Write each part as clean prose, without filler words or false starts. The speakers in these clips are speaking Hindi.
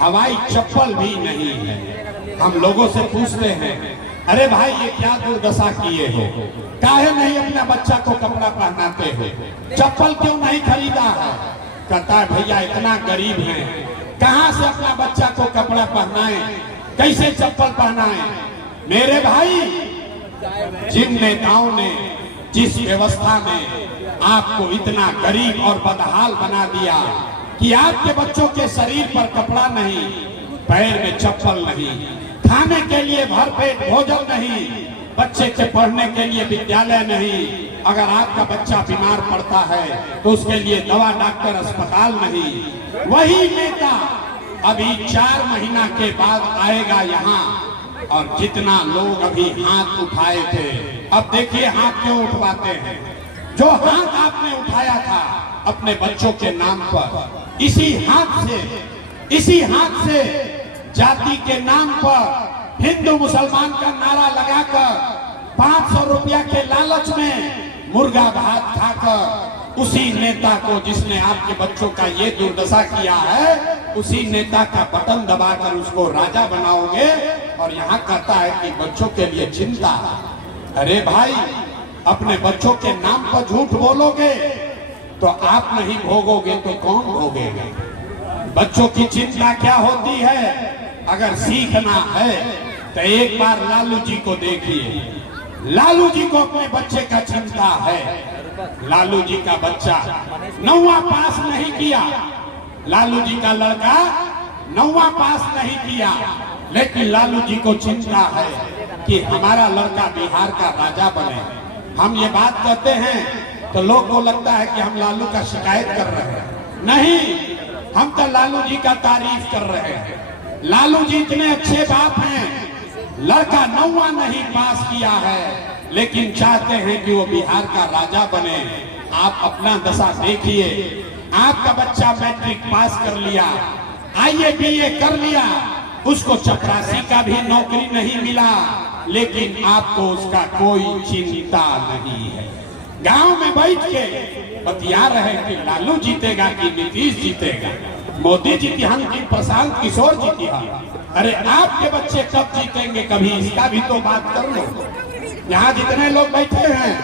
हवाई चप्पल भी नहीं है। हम लोगों से पूछते हैं, अरे भाई ये क्या दुर्दशा किए हो, काहे नहीं अपना बच्चा को कपड़ा पहनाते हो, चप्पल क्यों नहीं खरीदा है? कहता है भैया इतना गरीब है, कहां से अपना बच्चा को कपड़ा पहनाए, कैसे चप्पल पहनाए? मेरे भाई, जिन नेताओं ने, जिस व्यवस्था ने आपको इतना गरीब और बदहाल बना दिया कि आपके बच्चों के शरीर पर कपड़ा नहीं, पैर में चप्पल नहीं, खाने के लिए भरपेट भोजन नहीं, बच्चे के पढ़ने के लिए विद्यालय नहीं, अगर आपका बच्चा बीमार पड़ता है तो उसके लिए दवा डॉक्टर अस्पताल नहीं, वही नेता अभी 4 महीना के बाद आएगा यहाँ, और जितना लोग अभी हाथ उठाए थे, अब देखिए हाथ क्यों उठवाते हैं। जो हाथ आपने उठाया था अपने बच्चों के नाम पर, इसी हाथ से जाति के नाम पर हिंदू मुसलमान का नारा लगाकर 500 रुपया के लालच में मुर्गा भात खाकर उसी नेता को, जिसने आपके बच्चों का ये दुर्दशा किया है, उसी नेता का बटन दबाकर उसको राजा बनाओगे, और यहाँ कहता है कि बच्चों के लिए चिंता। अरे भाई, अपने बच्चों के नाम पर झूठ बोलोगे तो आप नहीं भोगोगे तो कौन भोगेगा? बच्चों की चिंता क्या होती है? अगर सीखना है तो एक बार लालू जी को देखिए। लालू जी को अपने बच्चे का चिंता है। लालू जी का बच्चा 9वां पास नहीं किया, लालू जी का लड़का 9वां पास नहीं किया, लेकिन लालू जी को चिंता है कि हमारा लड़का बिहार का राजा बने। हम ये बात कहते हैं तो लोग को लगता है कि हम लालू का शिकायत कर रहे हैं। नहीं, हम तो लालू जी का तारीफ कर रहे हैं। लालू जी इतने अच्छे बाप हैं, लड़का 9वां नहीं पास किया है, लेकिन चाहते हैं कि वो बिहार का राजा बने। आप अपना दशा देखिए, आपका बच्चा मैट्रिक पास कर लिया, IAA BA कर लिया, उसको चपरासी का भी नौकरी नहीं मिला, लेकिन आपको उसका कोई चिंता नहीं है। गांव में बैठ के बतिया रहे कि लालू जीतेगा कि नीतीश जीतेगा, मोदी जीती हम कि प्रशांत किशोर जीती हम। अरे आपके बच्चे कब जीतेंगे, कभी इसका भी तो बात कर लो। यहाँ जितने लोग बैठे हैं,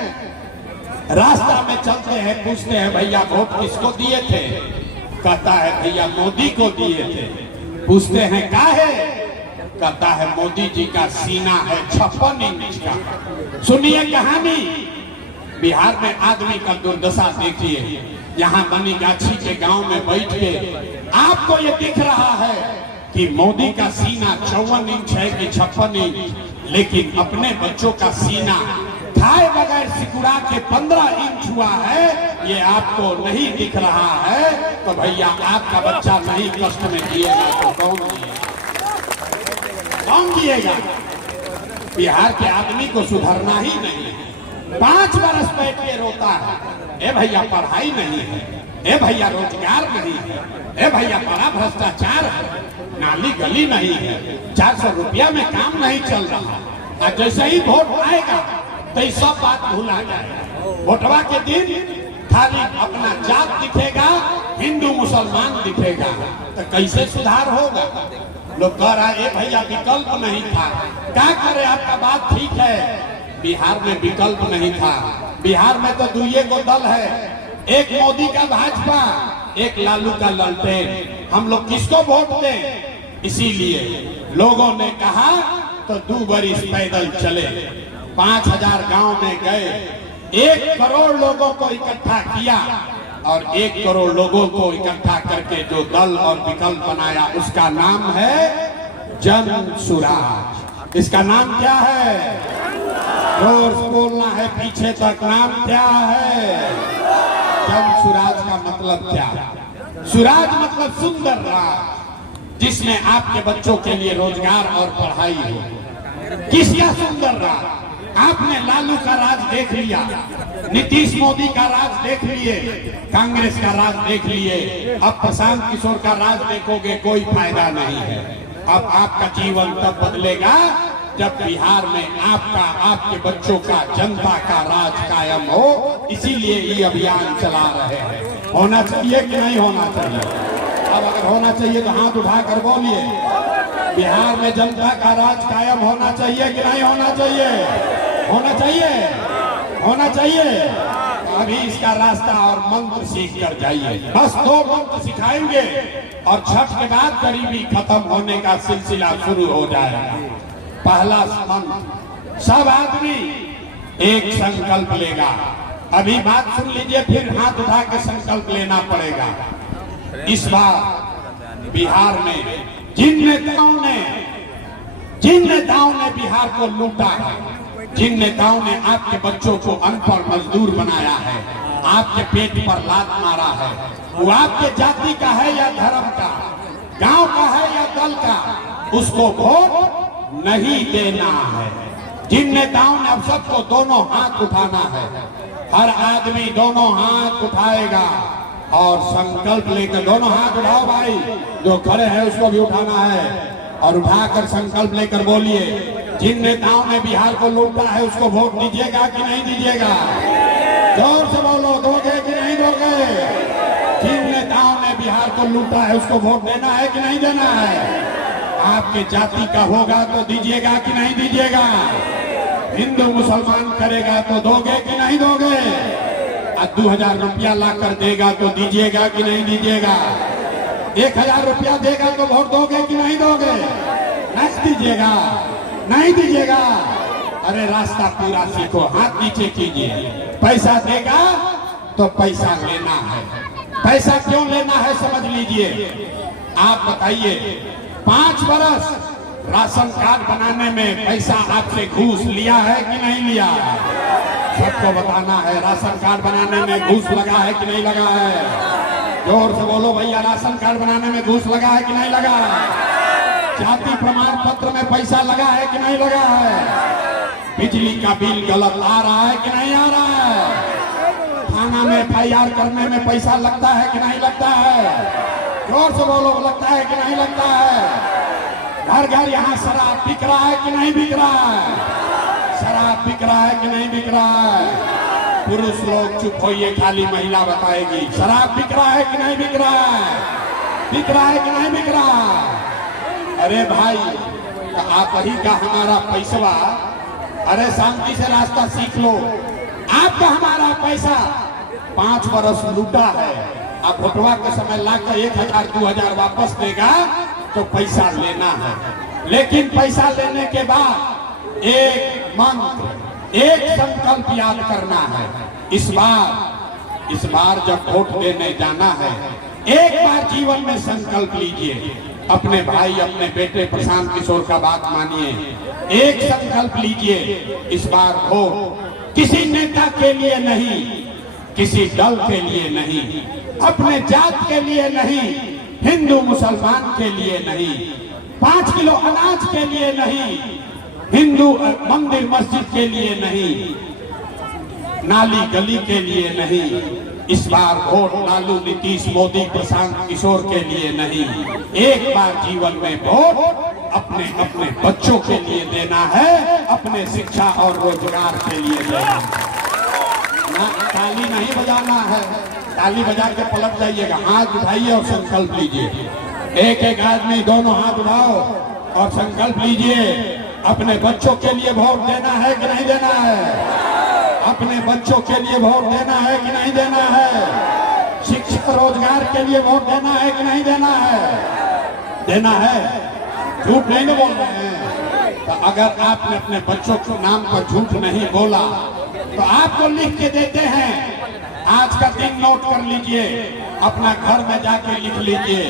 रास्ता में चलते हैं, पूछते हैं भैया वोट किसको दिए थे? कहता है भैया मोदी को दिए थे। पूछते हैं काहे? कहता है मोदी जी का सीना है 56 इंच का। सुनिए कहानी, बिहार में आदमी का दुर्दशा देखिए। यहाँ बनीगाछी के गांव में बैठ के आपको ये दिख रहा है कि मोदी का सीना 54 इंच है कि 56 इंच, लेकिन अपने बच्चों का सीना खाए बगैर सिकुड़ा के 15 इंच हुआ है, ये आपको नहीं दिख रहा है। तो भैया आपका बच्चा नहीं कष्ट में जिएगा तो कौन जिएगा? कौन जिएगा? बिहार के आदमी को सुधरना ही नहीं है। 5 बरस बैठ के रोता है, ए भैया पढ़ाई नहीं है, ए भैया रोजगार नहीं है, ए भैया बड़ा भ्रष्टाचार है, नाली गली नहीं है, 400 रुपया में काम नहीं चल रहा। और जैसे ही वोट आएगा तो ये सब बात भूला जाएगा। वोटवा के दिन खाली अपना जात दिखेगा, हिंदू मुसलमान दिखेगा, तो कैसे सुधार होगा? लोग कह रहा है भैया विकल्प नहीं था। क्या करे, आपका बात ठीक है, बिहार में विकल्प नहीं था। बिहार में तो 2 गो दल है, एक मोदी का भाजपा, एक लालू का ललटेन। हम लोग किसको वोट दें? इसीलिए लोगों ने कहा तो 2 बरिस पैदल चले, 5000 गांव में गए, 1 करोड़ लोगों को इकट्ठा किया, और 1 करोड़ लोगों को इकट्ठा करके जो दल और विकल्प बनाया उसका नाम है जन सुराज। इसका नाम क्या है? जोर से बोलना है पीछे तक। नाम क्या है? जन सुराज का मतलब क्या? सुराज मतलब सुंदर राज, जिसमें आपके बच्चों के लिए रोजगार और पढ़ाई हो। किसका सुंदर राज? आपने लालू का राज देख लिया, नीतीश मोदी का राज देख लिए, कांग्रेस का राज देख लिए, अब प्रशांत किशोर का राज देखोगे, कोई फायदा नहीं है। अब आपका जीवन तब बदलेगा जब बिहार में आपका, आपके बच्चों का, जनता का राज कायम हो। इसीलिए ये अभियान चला रहे हैं। होना चाहिए कि नहीं होना चाहिए? अब अगर होना चाहिए तो हाथ उठा कर बोलिए, बिहार में जनता का राज कायम होना चाहिए कि नहीं होना चाहिए? होना चाहिए, होना चाहिए। अभी इसका रास्ता और मंत्र सीख कर जाइए। बस 2 मंत्र सिखाएंगे और छठ के बाद गरीबी खत्म होने का सिलसिला शुरू हो जाएगा। पहला मंत्र, सब आदमी एक संकल्प लेगा। अभी बात सुन लीजिए, फिर हाथ उठा के संकल्प लेना पड़ेगा। इस बार बिहार में जिन नेताओं ने बिहार को लूटा है, जिन नेताओं ने आपके बच्चों को अनपढ़ मजदूर बनाया है, आपके पेट पर लात मारा है, वो आपके जाति का है या धर्म का, गांव का है या दल का, उसको वोट नहीं देना है। जिन नेताओं ने अब सबको दोनों हाथ उठाना है, हर आदमी दोनों हाथ उठाएगा और संकल्प लेकर, दोनों हाथ उठाओ भाई, जो खड़े हैं उसको भी उठाना है और उठाकर संकल्प लेकर बोलिए, जिन नेताओं ने बिहार को लूटा है उसको वोट दीजिएगा कि नहीं दीजिएगा? जोर से बोलो, दोगे कि नहीं दोगे? जिन नेताओं ने बिहार को लूटा है उसको वोट देना है कि नहीं देना है? आपके जाति का होगा तो दीजिएगा कि नहीं दीजिएगा? हिंदू मुसलमान करेगा तो दोगे कि नहीं दोगे? 2000 रुपया ला कर देगा तो दीजिएगा कि नहीं दीजिएगा? 1000 रुपया देगा तो वोट दोगे कि नहीं दोगे? नहीं दीजिएगा, नहीं दीजिएगा। अरे रास्ता पूरा सीखो, हाथ नीचे कीजिए। पैसा देगा तो पैसा लेना है। पैसा क्यों लेना है समझ लीजिए। आप बताइए, 5 बरस राशन कार्ड बनाने में पैसा आपसे घूस लिया है कि नहीं लिया? सबको बताना है, राशन कार्ड बनाने में घूस लगा है कि नहीं लगा है? जोर से बोलो भैया, राशन कार्ड बनाने में घूस लगा है कि नहीं लगा है? जाति प्रमाण पत्र में पैसा लगा है कि नहीं लगा है? बिजली का बिल गलत आ रहा है कि नहीं आ रहा है? थाना में FIR करने में पैसा लगता है कि नहीं लगता है? जोर से बोलो, लगता है कि नहीं लगता है? घर घर यहाँ शराब बिक रहा है कि नहीं बिक रहा है? शराब बिक रहा है कि नहीं बिक रहा है? पुरुष लोग चुप होइए, खाली महिला बताएगी। शराब बिक रहा है कि नहीं बिक रहा है? बिक रहा है कि नहीं बिक रहा है? अरे भाई, आप ही का हमारा पैसवा, अरे शांति से रास्ता सीख लो। आपका हमारा पैसा 5 बरस लूटा है, आप वोटवा के समय लाकर 1000 2000 वापस देगा तो पैसा लेना है। लेकिन पैसा लेने के बाद एक मंत्र, एक संकल्प याद करना है। इस बार जब वोट देने जाना है, एक बार जीवन में संकल्प लीजिए। अपने भाई, अपने बेटे प्रशांत किशोर का बात मानिए। एक संकल्प लीजिए, इस बार वोट किसी नेता के लिए नहीं, किसी दल के लिए नहीं, अपने जात के लिए नहीं, हिंदू मुसलमान के लिए नहीं, 5 किलो अनाज के लिए नहीं, हिंदू मंदिर मस्जिद के लिए नहीं, नाली गली के लिए नहीं। इस बार वोट लालू, नीतीश, मोदी, प्रशांत किशोर के लिए नहीं। एक बार जीवन में वोट अपने अपने बच्चों के लिए देना है, अपने शिक्षा और रोजगार के लिए देना है। ताली नहीं बजाना है, ताली बजा के पलट जाइएगा। हाथ उठाइए और संकल्प लीजिए। एक एक आदमी दोनों हाथ उठाओ और संकल्प लीजिए। अपने बच्चों के लिए वोट देना है कि नहीं देना है? अपने बच्चों के लिए वोट देना है कि नहीं देना है? शिक्षा रोजगार के लिए वोट देना है कि नहीं देना है? देना है, झूठ नहीं बोल रहे हैं। तो अगर आपने अपने बच्चों के नाम पर झूठ नहीं बोला तो आपको लिख के देते हैं। आज का दिन नोट कर लीजिए, अपना घर में जाके लिख लीजिए।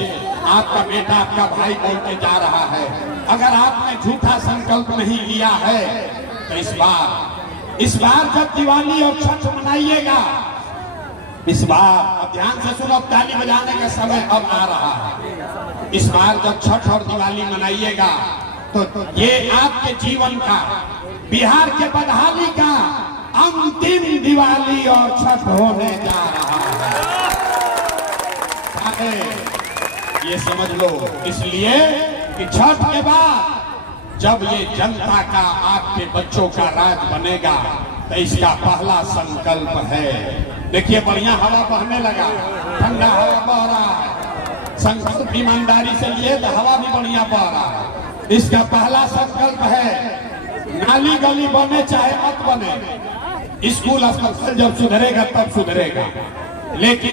आपका बेटा, आपका भाई बोल के जा रहा है। अगर आपने झूठा संकल्प नहीं लिया है तो इस बार जब दिवाली और छठ मनाइएगा, इस बार अब ध्यान से सुनो, ताली बजाने का समय अब आ रहा है। इस बार जब छठ और दिवाली मनाइएगा तो ये आपके जीवन का, बिहार के बदहाली का अंतिम दिवाली और छठ होने जा रहा है। ये समझ लो, इसलिए कि छठ के बाद जब ये जनता का, आपके बच्चों का राज बनेगा तो इसका पहला संकल्प है। देखिए बढ़िया हवा बहने लगा, ठंडा हवा बह रहा है, संकल्प ईमानदारी से लिए तो हवा भी बढ़िया बह रहा है। इसका पहला संकल्प है नाली गली बने चाहे मत बने, स्कूल अस्पताल जब सुधरेगा तब सुधरेगा, लेकिन